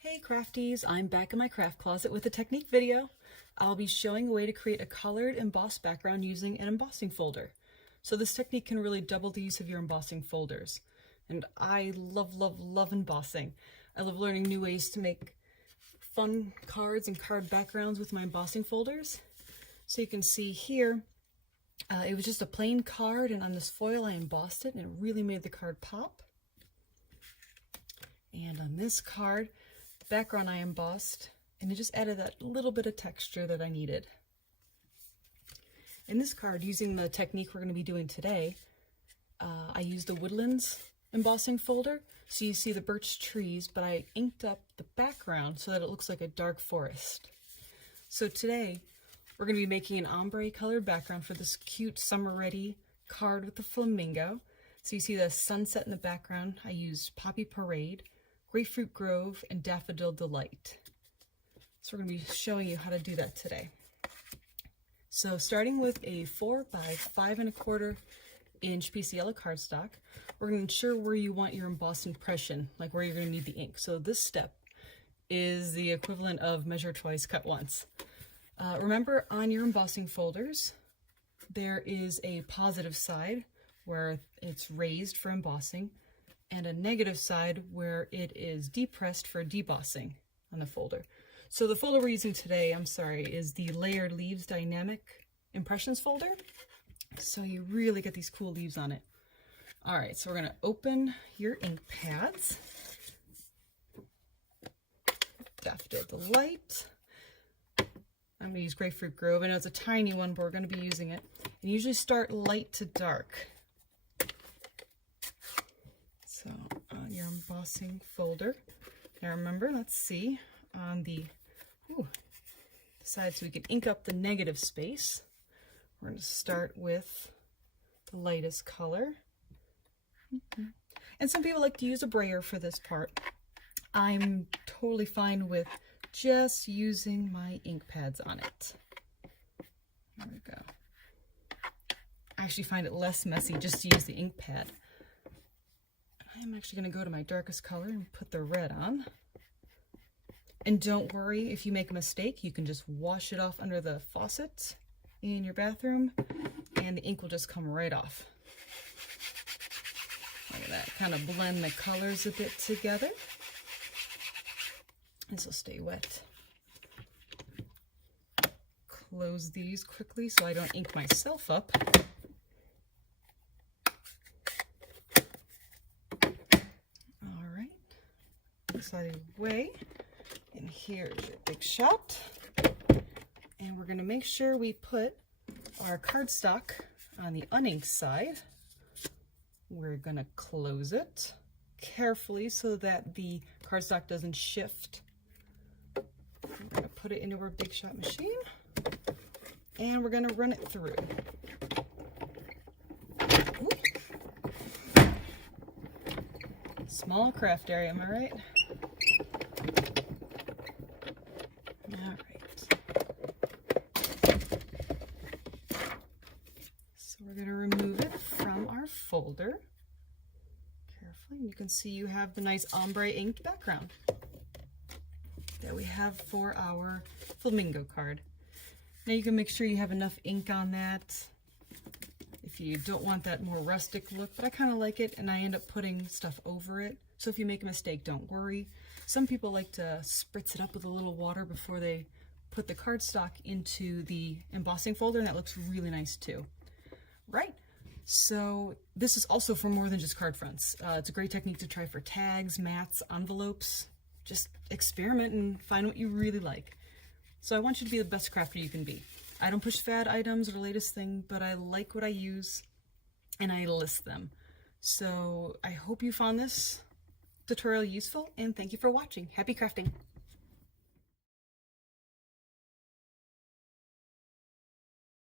Hey Crafties, I'm back in my craft closet with a technique video. I'll be showing a way to create a colored embossed background using an embossing folder. So this technique can really double the use of your embossing folders. And I love embossing. I love learning new ways to make fun cards and card backgrounds with my embossing folders. So you can see here, it was just a plain card, and on this foil I embossed it and it really made the card pop. And on this card, the background I embossed, and it just added that little bit of texture that I needed. In this card, using the technique we're going to be doing today, I used the Woodlands embossing folder. So you see the birch trees, but I inked up the background so that it looks like a dark forest. So today, we're going to be making an ombre colored background for this cute summer-ready card with the flamingo. So you see the sunset in the background. I used Poppy Parade, Grapefruit Grove, and Daffodil Delight. So we're going to be showing you how to do that today. So starting with a 4 by 5 1/4 inch piece of yellow cardstock, we're going to ensure where you want your embossed impression, like where you're going to need the ink. So this step is the equivalent of measure twice, cut once. Remember, on your embossing folders, there is a positive side where it's raised for embossing, and a negative side where it is depressed for debossing on the folder. So the folder we're using today, is the Layered Leaves Dynamic Impressions folder. So you really get these cool leaves on it. All right, so we're gonna open your ink pads. Daffodil Delight. I'm gonna use Grapefruit Grove. I know it's a tiny one, but we're gonna be using it. And usually start light to dark. So on your embossing folder, now remember, let's see, on the side so we can ink up the negative space, we're going to start with the lightest color. And some people like to use a brayer for this part. I'm totally fine with just using my ink pads on it. There we go. I actually find it less messy just to use the ink pad. I'm actually going to go to my darkest color and put the red on. And don't worry, if you make a mistake, you can just wash it off under the faucet in your bathroom and the ink will just come right off. Look at that, kind of blend the colors a bit together. This will stay wet. Close these quickly so I don't ink myself up. Side away, and here's your big shot. And we're going to make sure we put our cardstock on the uninked side. We're going to close it carefully so that the cardstock doesn't shift. We're going to put it into our big shot machine, and we're going to run it through. Ooh. Small craft area, am I right? We're going to remove it from our folder carefully. You can see you have the nice ombre inked background that we have for our flamingo card. Now you can make sure you have enough ink on that if you don't want that more rustic look, but I kind of like it and I end up putting stuff over it. So if you make a mistake, don't worry. Some people like to spritz it up with a little water before they put the cardstock into the embossing folder, and that looks really nice too. Right, so this is also for more than just card fronts. It's a great technique to try for tags, mats, envelopes. Just experiment and find what you really like. So I want you to be the best crafter you can be. I don't push fad items or the latest thing, but I like what I use and I list them. So I hope you found this tutorial useful, and thank you for watching. Happy crafting!